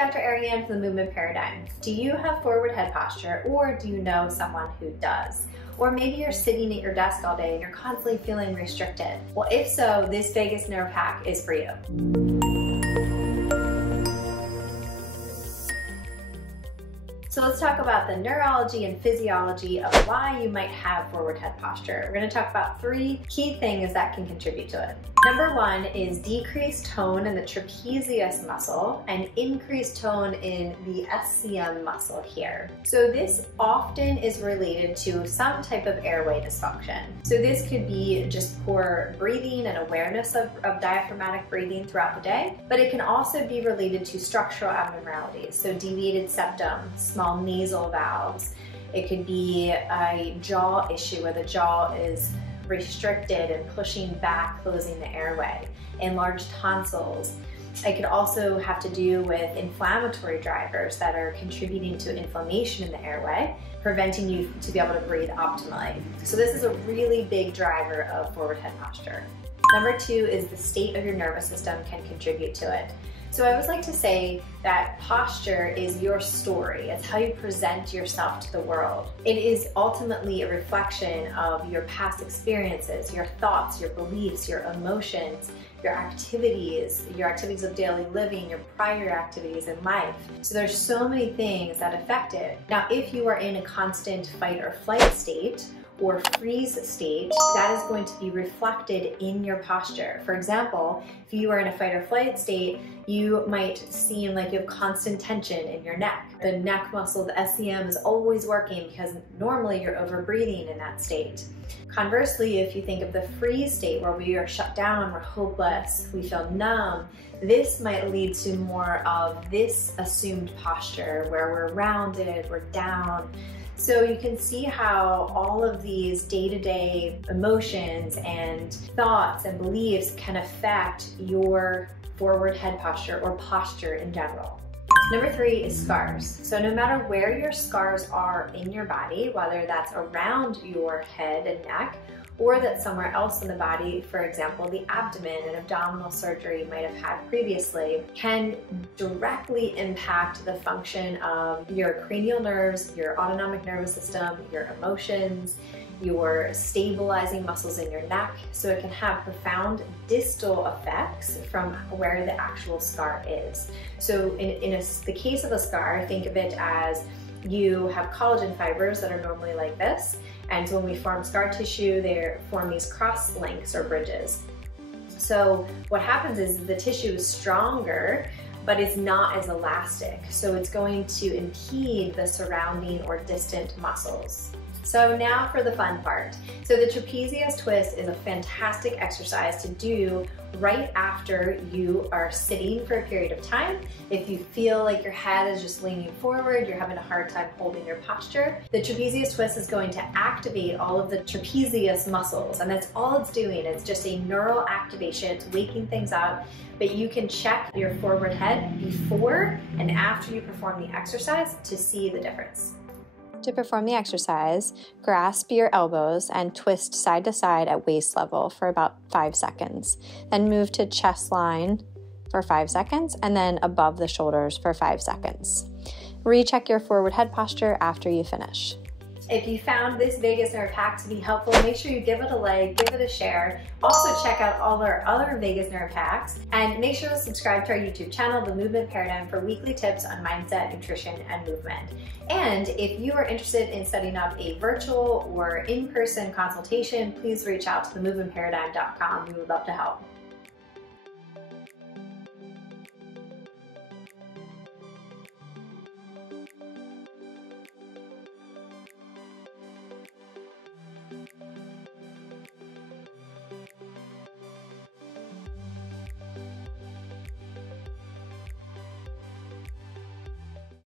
Dr. Ariane from the Movement Paradigm. Do you have forward head posture, or do you know someone who does? Or maybe you're sitting at your desk all day and you're constantly feeling restricted. Well, if so, this vagus nerve hack is for you. So let's talk about the neurology and physiology of why you might have forward head posture. We're going to talk about 3 key things that can contribute to it. Number 1 is decreased tone in the trapezius muscle and increased tone in the SCM muscle here. So this often is related to some type of airway dysfunction. So this could be just poor breathing and awareness of diaphragmatic breathing throughout the day, but it can also be related to structural abnormalities. So deviated septum, small nasal valves. It could be a jaw issue where the jaw is restricted and pushing back, closing the airway, enlarged tonsils. It could also have to do with inflammatory drivers that are contributing to inflammation in the airway, preventing you to be able to breathe optimally. So this is a really big driver of forward head posture. Number 2 is the state of your nervous system can contribute to it. So I always like to say that posture is your story. It's how you present yourself to the world. It is ultimately a reflection of your past experiences, your thoughts, your beliefs, your emotions, your activities of daily living, your prior activities in life. So there's so many things that affect it. Now, if you are in a constant fight or flight state, or freeze state, that is going to be reflected in your posture. For example, if you are in a fight or flight state, you might seem like you have constant tension in your neck. The neck muscle, the SCM, is always working because normally you're over breathing in that state. Conversely, if you think of the freeze state where we are shut down, we're hopeless, we feel numb, this might lead to more of this assumed posture where we're rounded, we're down. So you can see how all of these day-to-day emotions and thoughts and beliefs can affect your forward head posture or posture in general. Number 3 is scars. So no matter where your scars are in your body, whether that's around your head and neck, or that's somewhere else in the body, for example, the abdomen and abdominal surgery you might have had previously, can directly impact the function of your cranial nerves, your autonomic nervous system, your emotions, your stabilizing muscles in your neck. So it can have profound distal effects from where the actual scar is. So in the case of a scar, think of it as you have collagen fibers that are normally like this. And so when we form scar tissue, they form these cross links or bridges. So what happens is the tissue is stronger, but it's not as elastic. So it's going to impede the surrounding or distant muscles. So now for the fun part. So the trapezius twist is a fantastic exercise to do right after you are sitting for a period of time. If you feel like your head is just leaning forward, you're having a hard time holding your posture, the trapezius twist is going to activate all of the trapezius muscles, and that's all it's doing. It's just a neural activation. It's waking things up, but you can check your forward head before and after you perform the exercise to see the difference. To perform the exercise, grasp your elbows and twist side to side at waist level for about 5 seconds. Then move to chest line for 5 seconds and then above the shoulders for 5 seconds. Recheck your forward head posture after you finish. If you found this vagus nerve hack to be helpful, make sure you give it a like, give it a share. Also check out all our other vagus nerve hacks, and make sure to subscribe to our YouTube channel, The Movement Paradigm, for weekly tips on mindset, nutrition, and movement. And if you are interested in setting up a virtual or in-person consultation, please reach out to themovementparadigm.com. We would love to help.